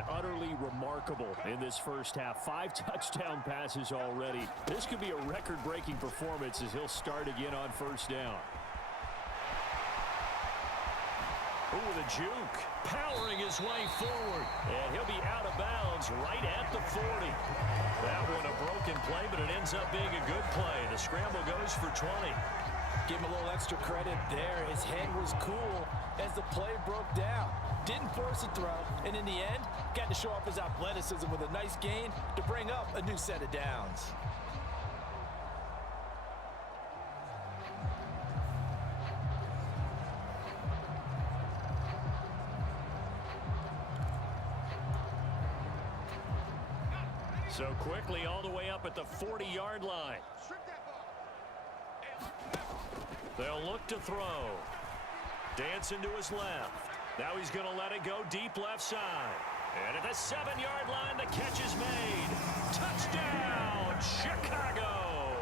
been utterly remarkable in this first half. 5 touchdown passes already. This could be a record-breaking performance as he'll start again on first down. Ooh, with a juke, powering his way forward. And he'll be out of bounds right at the 40. That one a broken play, but it ends up being a good play. The scramble goes for 20. Give him a little extra credit there. His head was cool as the play broke down. Didn't force a throw, and in the end, got to show off his athleticism with a nice gain to bring up a new set of downs. So quickly all the way up at the 40-yard line. They'll look to throw. Dancing to his left. Now he's going to let it go deep left side. And at the 7-yard line, the catch is made. Touchdown, Chicago!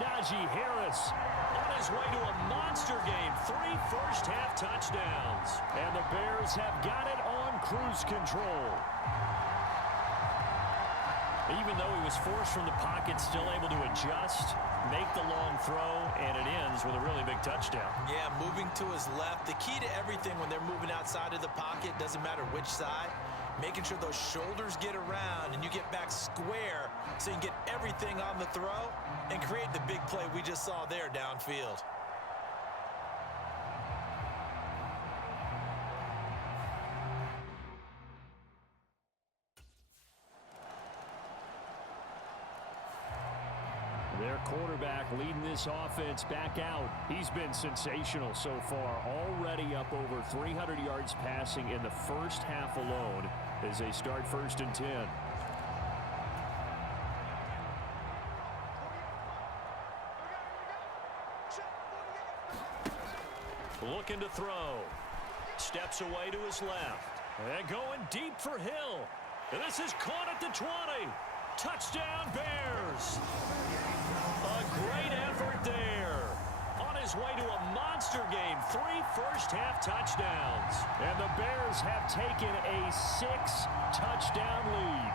Najee Harris on his way to a monster game. 3 first-half touchdowns. And the Bears have got it on cruise control. Even though he was forced from the pocket, still able to adjust, make the long throw, and it ends with a really big touchdown. Yeah, moving to his left. The key to everything when they're moving outside of the pocket, doesn't matter which side, making sure those shoulders get around and you get back square so you can get everything on the throw and create the big play we just saw there downfield. Their quarterback leading this offense back out. He's been sensational so far, already up over 300 yards passing in the first half alone as they start 1st and 10. Looking to throw. Steps away to his left. And going deep for Hill. And this is caught at the 20. Touchdown, Bears. A great effort there. On his way to a monster game. 3 first-half touchdowns. And the Bears have taken a 6-touchdown lead.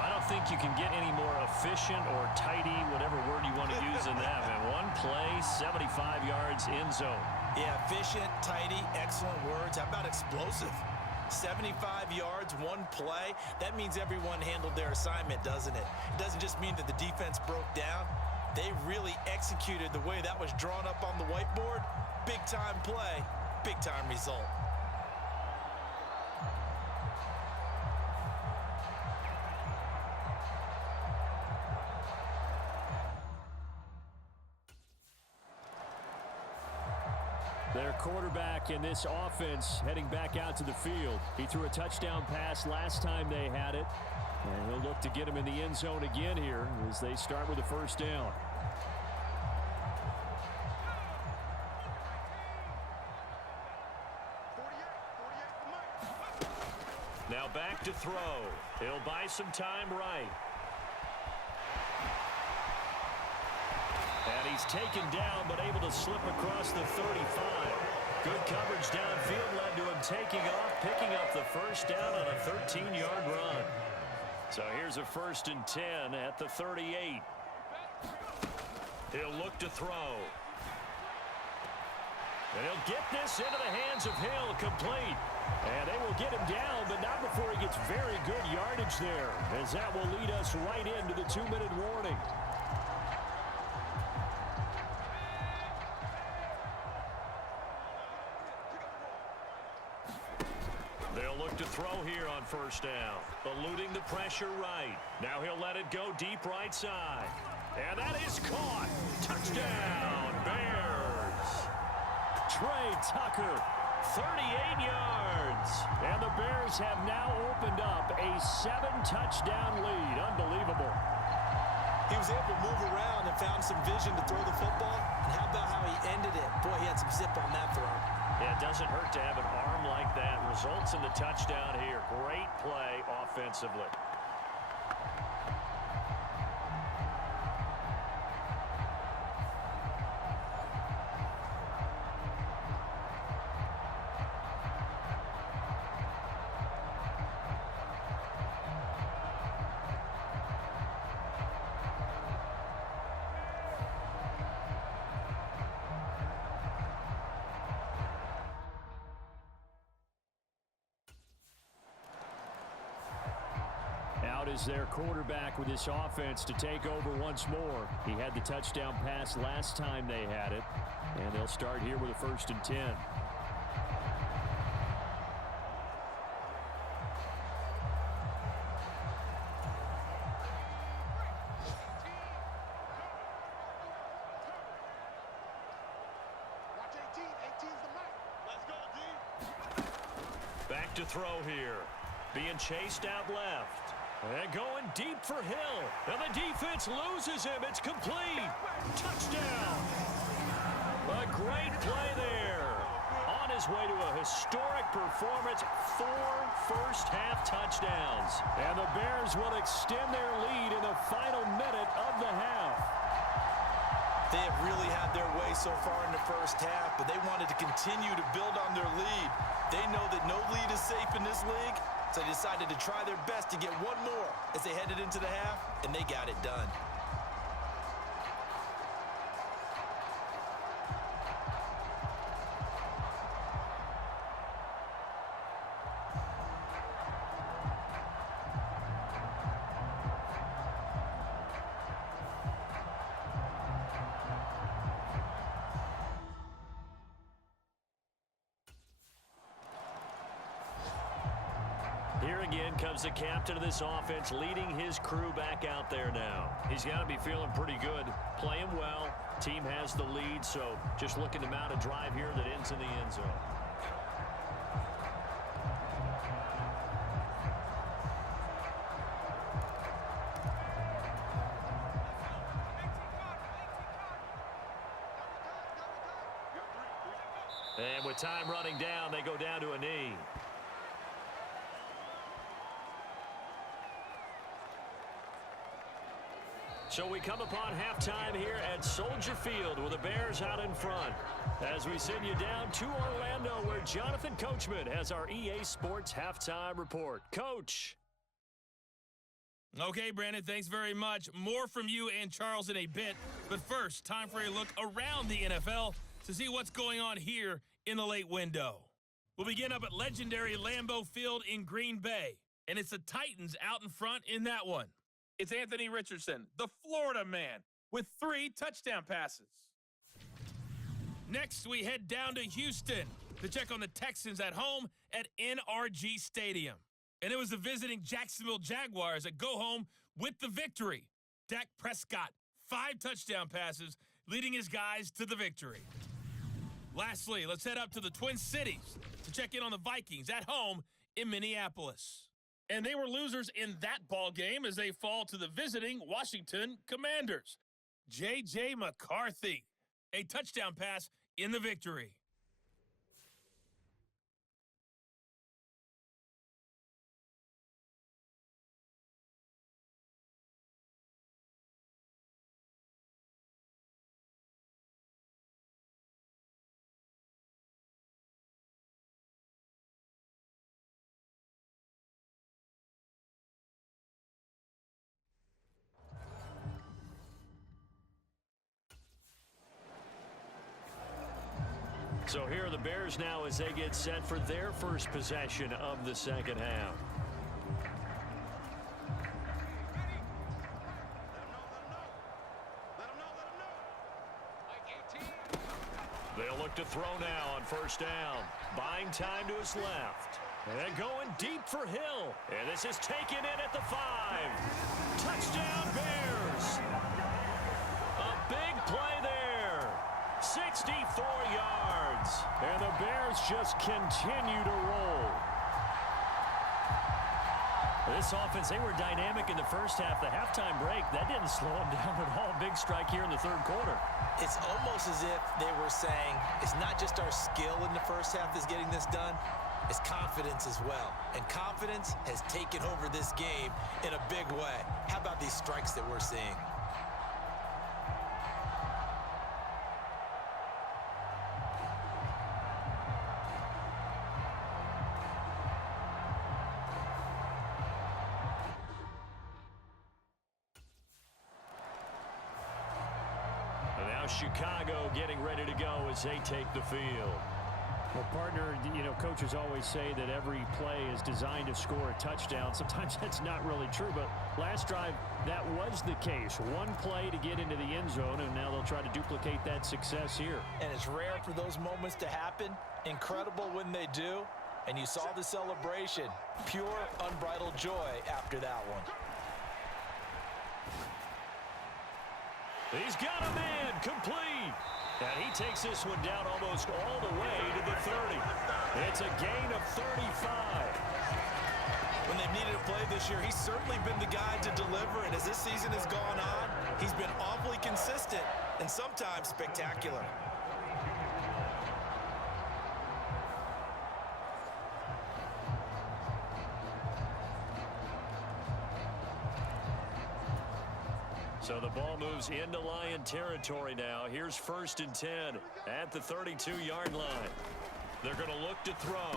I don't think you can get any more efficient or tidy, whatever word you want to use in that. And one play, 75 yards in zone. Yeah, efficient, tidy, excellent words. How about explosive? 75 yards, one play. That means everyone handled their assignment, doesn't it? It doesn't just mean that the defense broke down. They really executed the way that was drawn up on the whiteboard. Big-time play, big-time result. Their quarterback in this offense heading back out to the field. He threw a touchdown pass last time they had it. And he'll look to get him in the end zone again here as they start with a first down. Now back to throw. He'll buy some time right. And he's taken down, but able to slip across the 35. Good coverage downfield led to him taking off, picking up the first down on a 13-yard run. So here's a 1st and 10 at the 38. He'll look to throw. And he'll get this into the hands of Hill, complete. And they will get him down, but not before he gets very good yardage there, as that will lead us right into the 2-minute warning. They'll look to throw here on first down. Eluding the pressure right. Now he'll let it go deep right side. And that is caught. Touchdown, Bears. Trey Tucker, 38 yards. And the Bears have now opened up a 7-touchdown lead. Unbelievable. He was able to move around and found some vision to throw the football. And how about how he ended it? Boy, he had some zip on that throw. Yeah, it doesn't hurt to have an arm like that. Results in the touchdown here. Great play offensively. is their quarterback with this offense to take over once more. He had the touchdown pass last time they had it, and they'll start here with a 1st and 10. Back to throw here. Being chased out left. And going deep for Hill. And the defense loses him. It's complete. Touchdown. A great play there. On his way to a historic performance, 4 first-half touchdowns. And the Bears will extend their lead in the final minute of the half. They have really had their way so far in the first half, but they wanted to continue to build on their lead. They know that no lead is safe in this league, so they decided to try their best to get one more as they headed into the half, and they got it done. Here again comes the captain of this offense, leading his crew back out there now. He's got to be feeling pretty good, playing well. Team has the lead, so just looking to mount a drive here that ends in the end zone. And with time running down, they go down to a knee. So we come upon halftime here at Soldier Field with the Bears out in front. As we send you down to Orlando where Jonathan Coachman has our EA Sports Halftime Report. Coach. Okay, Brandon, thanks very much. More from you and Charles in a bit. But first, time for a look around the NFL to see what's going on here in the late window. We'll begin up at legendary Lambeau Field in Green Bay. And it's the Titans out in front in that one. It's Anthony Richardson, the Florida man, with 3 touchdown passes. Next, we head down to Houston to check on the Texans at home at NRG Stadium. And it was the visiting Jacksonville Jaguars that go home with the victory. Dak Prescott, 5 touchdown passes, leading his guys to the victory. Lastly, let's head up to the Twin Cities to check in on the Vikings at home in Minneapolis. And they were losers in that ball game as they fall to the visiting Washington Commanders. J.J. McCarthy, a touchdown pass in the victory. So here are the Bears now as they get set for their first possession of the second half. They'll look to throw now on first down. Buying time to his left. And going deep for Hill. And this is taken in at the 5. Touchdown Bears. A big play there. 64 yards. And the Bears just continue to roll. This offense, they were dynamic in the first half. The halftime break, that didn't slow them down at all. Big strike here in the third quarter. It's almost as if they were saying, it's not just our skill in the first half that's getting this done, it's confidence as well. And confidence has taken over this game in a big way. How about these strikes that we're seeing? Chicago getting ready to go as they take the field. Well, partner, coaches always say that every play is designed to score a touchdown. Sometimes that's not really true, but last drive, that was the case. One play to get into the end zone, and now they'll try to duplicate that success here. And it's rare for those moments to happen. Incredible when they do. And you saw the celebration. Pure, unbridled joy after that one. He's got a man, complete. And he takes this one down almost all the way to the 30. It's a gain of 35. When they've needed a play this year, he's certainly been the guy to deliver. And as this season has gone on, he's been awfully consistent and sometimes spectacular. So the ball moves into Lion territory now. Here's 1st and 10 at the 32-yard line. They're going to look to throw.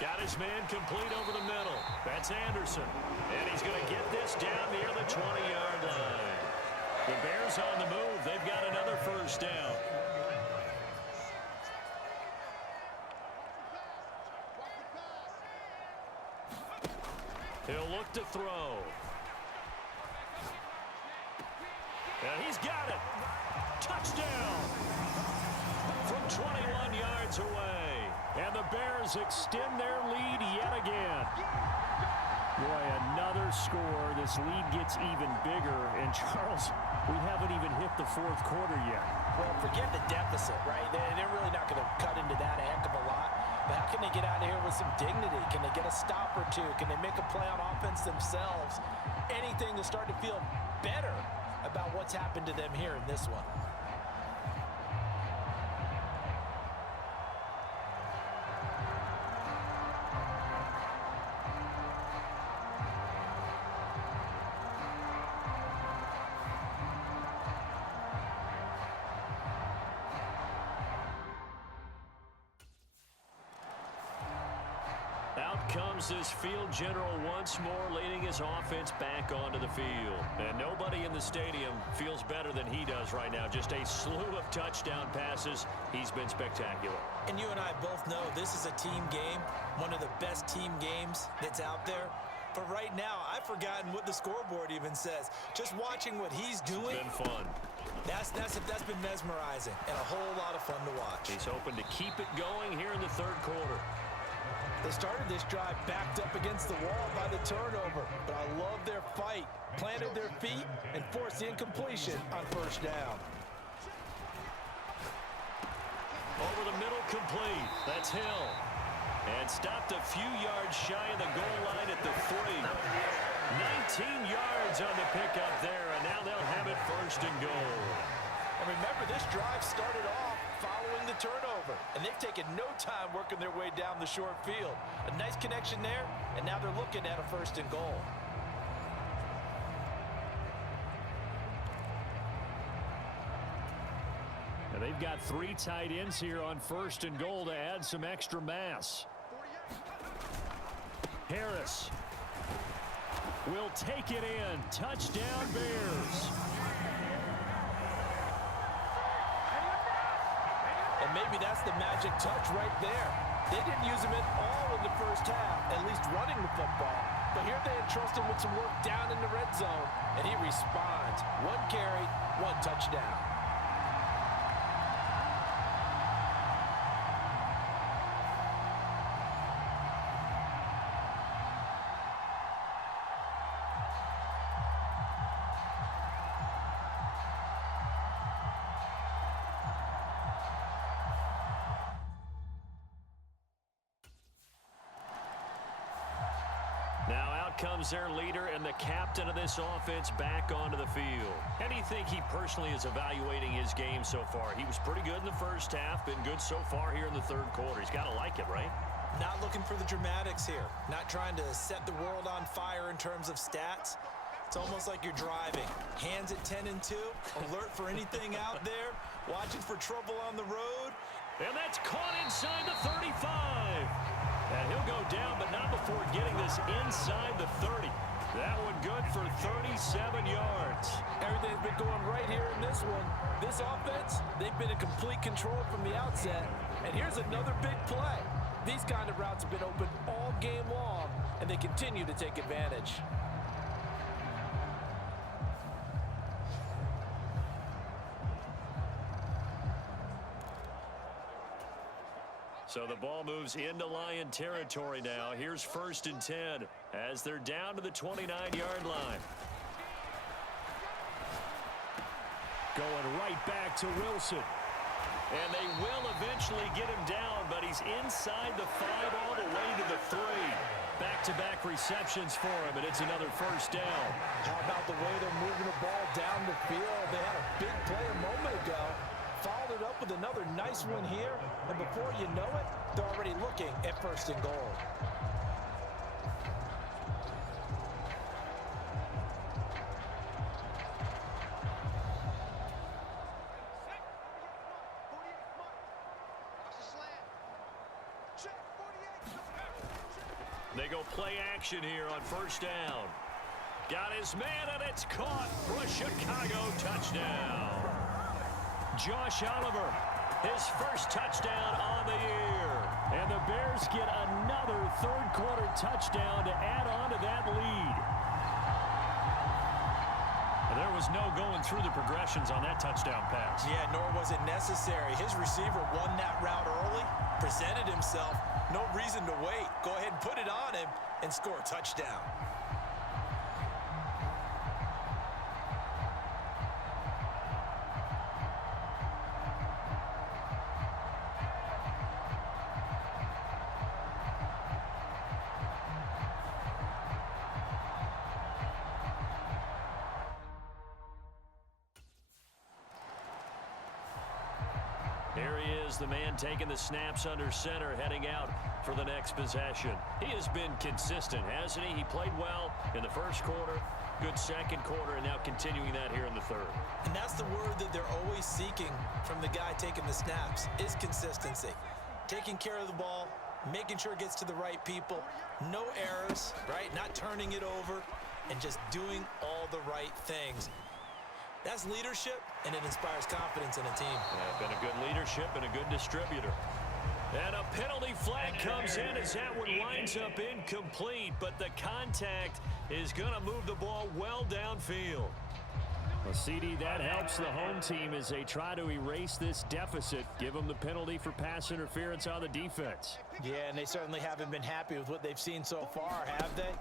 Got his man complete over the middle. That's Anderson. And he's going to get this down near the 20-yard line. The Bears on the move. They've got another 1st down. He'll look to throw. And he's got it. Touchdown. From 21 yards away. And the Bears extend their lead yet again. Boy, another score. This lead gets even bigger. And, Charles, we haven't even hit the 4th quarter yet. Well, forget the deficit, right? They're really not going to cut into that a heck of a lot. But how can they get out of here with some dignity? Can they get a stop or two? Can they make a play on offense themselves? Anything to start to feel better about what's happened to them here in this one. Out comes this field general once more, leading his offense back onto the field. And nobody in the stadium feels better than he does right now. Just a slew of touchdown passes. He's been spectacular. And you and I both know this is a team game, one of the best team games that's out there. But right now, I've forgotten what the scoreboard even says. Just watching what he's doing. It's been fun. That's been mesmerizing and a whole lot of fun to watch. He's hoping to keep it going here in the 3rd quarter. They started this drive backed up against the wall by the turnover, but I love their fight. Planted their feet and forced the incompletion on 1st down. Over the middle, complete. That's Hill. And stopped a few yards shy of the goal line at the 3. 19 yards on the pickup there, and now they'll have it 1st and goal. And remember, this drive started off following the turnover, and they've taken no time working their way down the short field. A nice connection there, and now they're looking at a 1st and goal. And they've got 3 tight ends here on 1st and goal to add some extra mass. Harris will take it in. Touchdown, Bears. And maybe that's the magic touch right there. They didn't use him at all in the 1st half, at least running the football. But here they entrust him with some work down in the red zone, and he responds. 1 carry, 1 touchdown. Now out comes their leader and the captain of this offense back onto the field. How do you think he personally is evaluating his game so far? He was pretty good in the 1st half, been good so far here in the 3rd quarter. He's got to like it, right? Not looking for the dramatics here. Not trying to set the world on fire in terms of stats. It's almost like you're driving. Hands at 10 and 2, alert for anything out there, watching for trouble on the road. And that's caught inside the 35. And he'll go down, but not before getting this inside the 30. That one good for 37 yards. Everything's been going right here in this one. This offense, they've been in complete control from the outset. And here's another big play. These kind of routes have been open all game long, and they continue to take advantage. So the ball moves into Lion territory now. Here's 1st and 10 as they're down to the 29-yard line. Going right back to Wilson. And they will eventually get him down, but he's inside the 5 all the way to the 3. Back-to-back receptions for him, and it's another 1st down. How about the way they're moving the ball down the field? They had a big play a moment ago. Followed it up with another nice one here, and before you know it, they're already looking at 1st and goal. They go play action here on 1st down. Got his man, and it's caught for a Chicago touchdown. Josh Oliver, his 1st touchdown on the year. And the Bears get another 3rd quarter touchdown to add on to that lead. And there was no going through the progressions on that touchdown pass. Yeah, nor was it necessary. His receiver won that route early, presented himself. No reason to wait. Go ahead and put it on him and score a touchdown. Here he is, the man taking the snaps under center, heading out for the next possession. He has been consistent, hasn't he? He played well in the 1st quarter, good 2nd quarter, and now continuing that here in the 3rd. And that's the word that they're always seeking from the guy taking the snaps, is consistency. Taking care of the ball, making sure it gets to the right people, no errors, right? Not turning it over, and just doing all the right things. That's leadership, and it inspires confidence in a team. Yeah, been a good leadership and a good distributor. And a penalty flag comes in as that one winds up incomplete, but the contact is going to move the ball well downfield. Well, CD, that helps the home team as they try to erase this deficit. Give them the penalty for pass interference on the defense. Yeah, and they certainly haven't been happy with what they've seen so far, have they?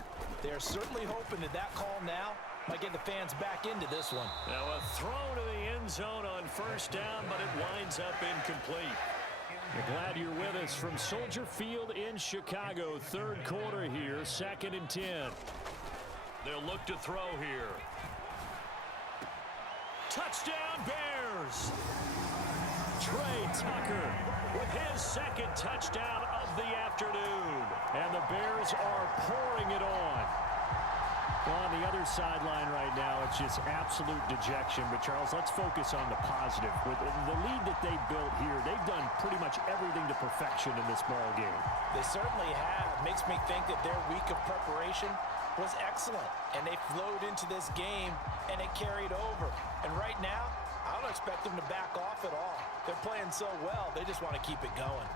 They're certainly hoping that call now might get the fans back into this one. Now a throw to the end zone on 1st down, but it winds up incomplete. We're glad you're with us from Soldier Field in Chicago. 3rd quarter here, 2nd and 10. They'll look to throw here. Touchdown Bears! Trey Tucker with his 2nd touchdown of the afternoon. And the Bears are pouring it on. Well, on the other sideline right now, it's just absolute dejection. But, Charles, let's focus on the positive. With the lead that they built here, they've done pretty much everything to perfection in this ball game. They certainly have. Makes me think that their week of preparation was excellent. And they flowed into this game, and it carried over. And right now, I don't expect them to back off at all. They're playing so well, they just want to keep it going.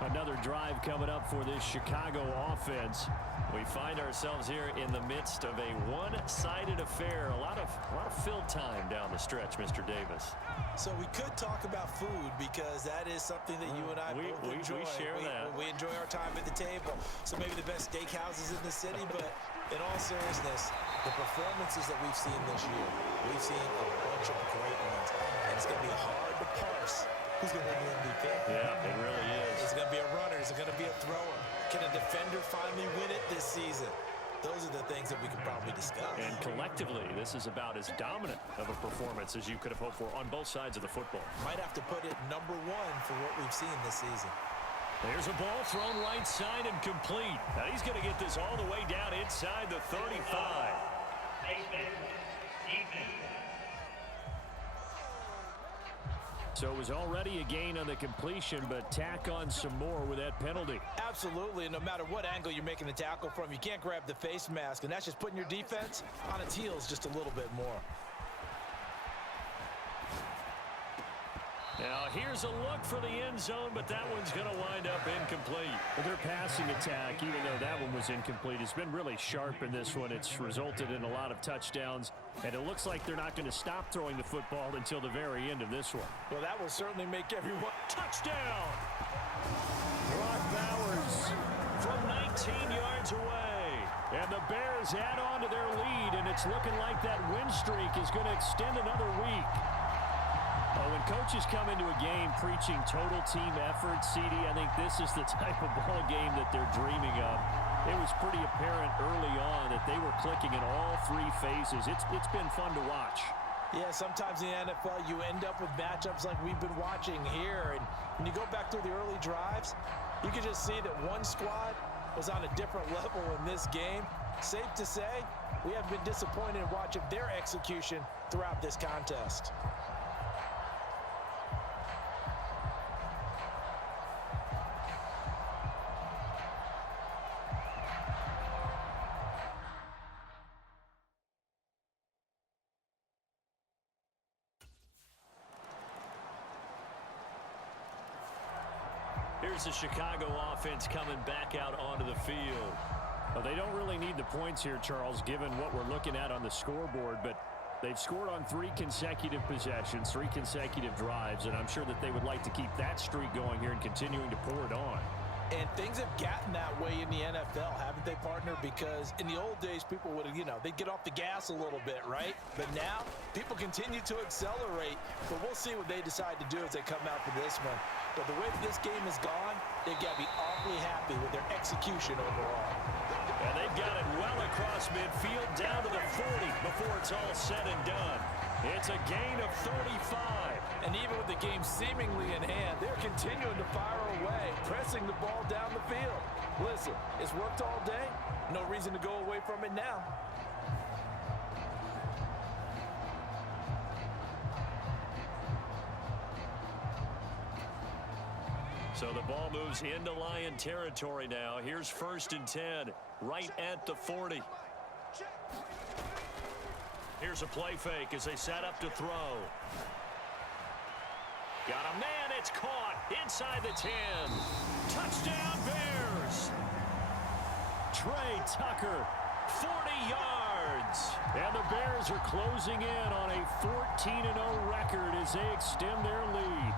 Another drive coming up for this Chicago offense. We find ourselves here in the midst of a one-sided affair. A lot of fill time down the stretch, Mr. Davis. So we could talk about food because that is something that you and I both enjoy. We share that. We enjoy our time at the table. So maybe the best steakhouses in the city, but in all seriousness, the performances that we've seen this year, we've seen a bunch of great ones. And it's going to be hard to parse who's going to win the MVP. Yeah, it really is. Is it going to be a runner? Is it going to be a thrower? Can a defender finally win it this season? Those are the things that we could probably discuss. And collectively, this is about as dominant of a performance as you could have hoped for on both sides of the football. Might have to put it #1 for what we've seen this season. There's a ball thrown right side and complete. Now he's going to get this all the way down inside the 35. So it was already a gain on the completion, but tack on some more with that penalty. Absolutely, and no matter what angle you're making the tackle from, you can't grab the face mask, and that's just putting your defense on its heels just a little bit more. Now here's a look for the end zone, but that one's going to wind up incomplete. Well, their passing attack, even though that one was incomplete, has been really sharp in this one. It's resulted in a lot of touchdowns, and it looks like they're not going to stop throwing the football until the very end of this one. Well, that will certainly make everyone... Touchdown! Brock Bowers from 19 yards away. And the Bears add on to their lead, and it's looking like that win streak is going to extend another week. Oh, when coaches come into a game preaching total team effort, CD, I think this is the type of ball game that they're dreaming of. It was pretty apparent early on that they were clicking in all three phases. It's been fun to watch. Yeah, sometimes in the NFL you end up with matchups like we've been watching here. And when you go back through the early drives, you can just see that one squad was on a different level in this game. Safe to say, we have been disappointed in watching their execution throughout this contest. Here's the Chicago offense coming back out onto the field. Well, they don't really need the points here, Charles, given what we're looking at on the scoreboard, but they've scored on 3 consecutive possessions, 3 consecutive drives, and I'm sure that they would like to keep that streak going here and continuing to pour it on. And things have gotten that way in the NFL, haven't they, partner? Because in the old days, people would, they'd get off the gas a little bit, right? But now, people continue to accelerate. But we'll see what they decide to do as they come out for this one. But the way that this game has gone, they've got to be awfully happy with their execution overall. And they've got it well across midfield down to the 40 before it's all said and done. It's a gain of 35. And even with the game seemingly in hand, they're continuing to fire away, pressing the ball down the field. Listen, it's worked all day. No reason to go away from it now. So the ball moves into Lion territory now. Here's 1st and 10, right at the 40. Here's a play fake as they set up to throw. Got a man, it's caught inside the 10. Touchdown Bears. Trey Tucker, 40 yards. And the Bears are closing in on a 14-0 record as they extend their lead.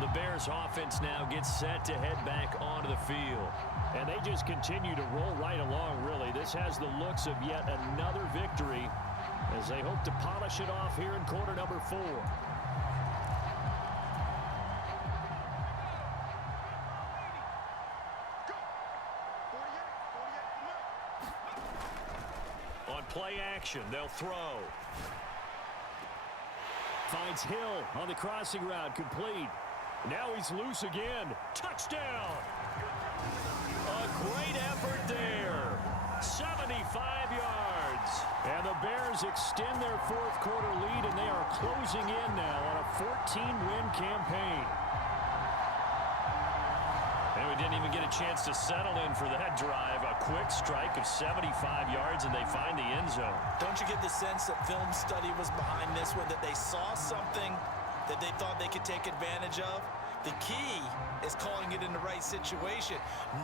The Bears offense now gets set to head back onto the field. And they just continue to roll right along, really. This has the looks of yet another victory as they hope to polish it off here in quarter number 4. On play action, they'll throw. Finds Hill on the crossing route, complete. Now he's loose again. Touchdown! A great effort there. 75 yards. And the Bears extend their 4th quarter lead, and they are closing in now on a 14-win campaign. And we didn't even get a chance to settle in for that drive. A quick strike of 75 yards, and they find the end zone. Don't you get the sense that film study was behind this one, that they saw something that they thought they could take advantage of? The key is calling it in the right situation,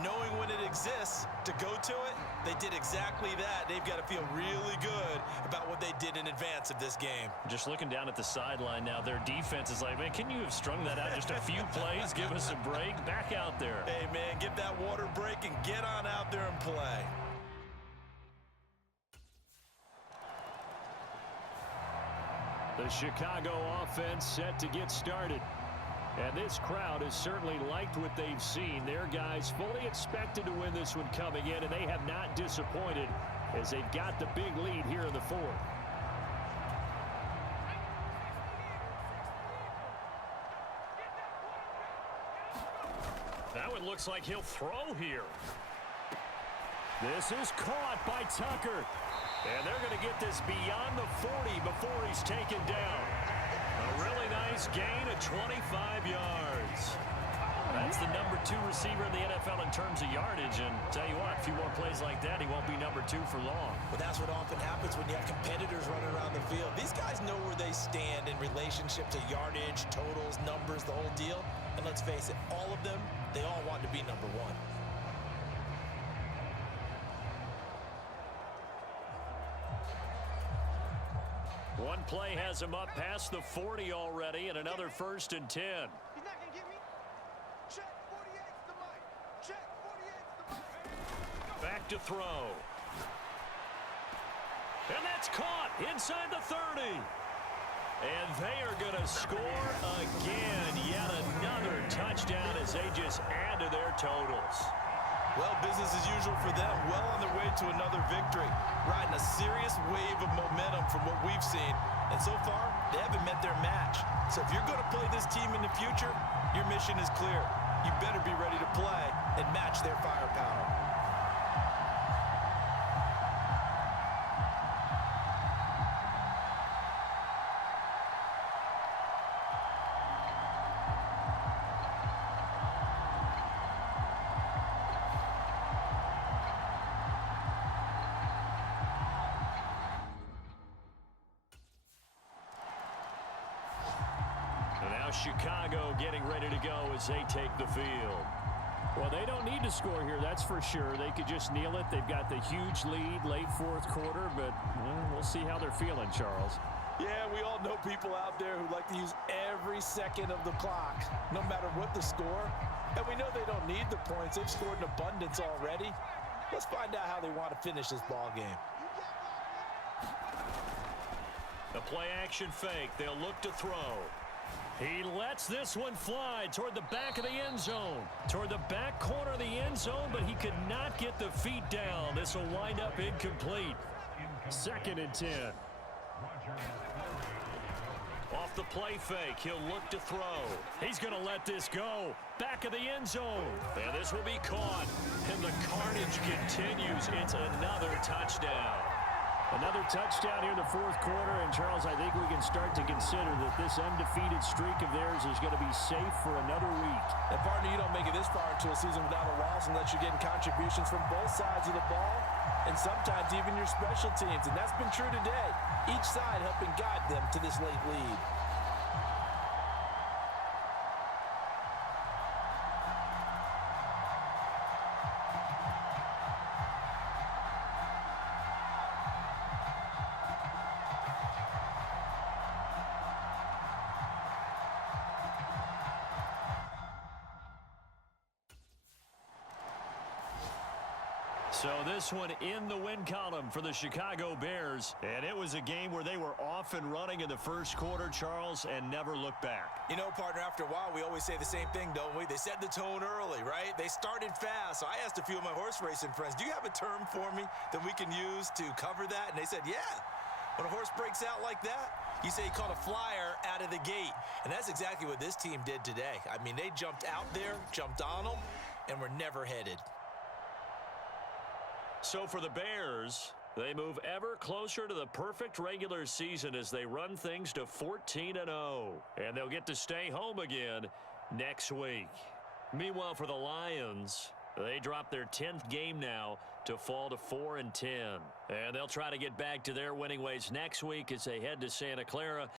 knowing when it exists to go to it. They did exactly that. They've got to feel really good about what they did in advance of this game. Just looking down at the sideline now, their defense is like, man, can you have strung that out just a few plays? Give us a break. Back out there. Hey, man, get that water break and get on out there and play. The Chicago offense set to get started. And this crowd has certainly liked what they've seen. Their guys fully expected to win this one coming in, and they have not disappointed as they've got the big lead here in the 4th. Now it looks like he'll throw here. This is caught by Tucker. And they're going to get this beyond the 40 before he's taken down. A really nice gain of 25 yards. That's the number 2 receiver in the NFL in terms of yardage. And tell you what, a few more plays like that, he won't be number 2 for long. But that's what often happens when you have competitors running around the field. These guys know where they stand in relationship to yardage, totals, numbers, the whole deal. And let's face it, all of them, they all want to be number 1. One play has him up past the 40 already, and another 1st and 10. He's not going to get me. Check 48's the mic. Check 48's the mic. Back to throw. And that's caught inside the 30. And they are going to score again. Yet another touchdown as they just add to their totals. Well, business as usual for them. Well on their way to another victory. Riding a serious wave of momentum from what we've seen. And so far, they haven't met their match. So if you're going to play this team in the future, your mission is clear. You better be ready to play and match their firepower. Chicago getting ready to go as they take the field. Well, they don't need to score here, that's for sure. They could just kneel it. They've got the huge lead late 4th quarter, but we'll see how they're feeling, Charles. Yeah, we all know people out there who like to use every second of the clock, no matter what the score. And we know they don't need the points. They've scored in abundance already. Let's find out how they want to finish this ball game. The play action fake. They'll look to throw. He lets this one fly toward the back of the end zone. Toward the back corner of the end zone, but he could not get the feet down. This will wind up incomplete. 2nd and 10. Off the play fake, he'll look to throw. He's going to let this go. Back of the end zone. And this will be caught. And the carnage continues. It's another touchdown. Another touchdown here in the 4th quarter, and Charles, I think we can start to consider that this undefeated streak of theirs is going to be safe for another week. And partner, you don't make it this far into a season without a loss unless you're getting contributions from both sides of the ball, and sometimes even your special teams, and that's been true today. Each side helping guide them to this late lead. So this one in the win column for the Chicago Bears. And it was a game where they were off and running in the 1st quarter, Charles, and never looked back. You know, partner, after a while, we always say the same thing, don't we? They set the tone early, right? They started fast. So I asked a few of my horse racing friends, do you have a term for me that we can use to cover that? And they said, yeah. When a horse breaks out like that, you say he caught a flyer out of the gate. And that's exactly what this team did today. I mean, they jumped out there, jumped on them, and were never headed. So for the Bears, they move ever closer to the perfect regular season as they run things to 14-0. And they'll get to stay home again next week. Meanwhile, for the Lions, they drop their 10th game now to fall to 4-10. And they'll try to get back to their winning ways next week as they head to Santa Clara.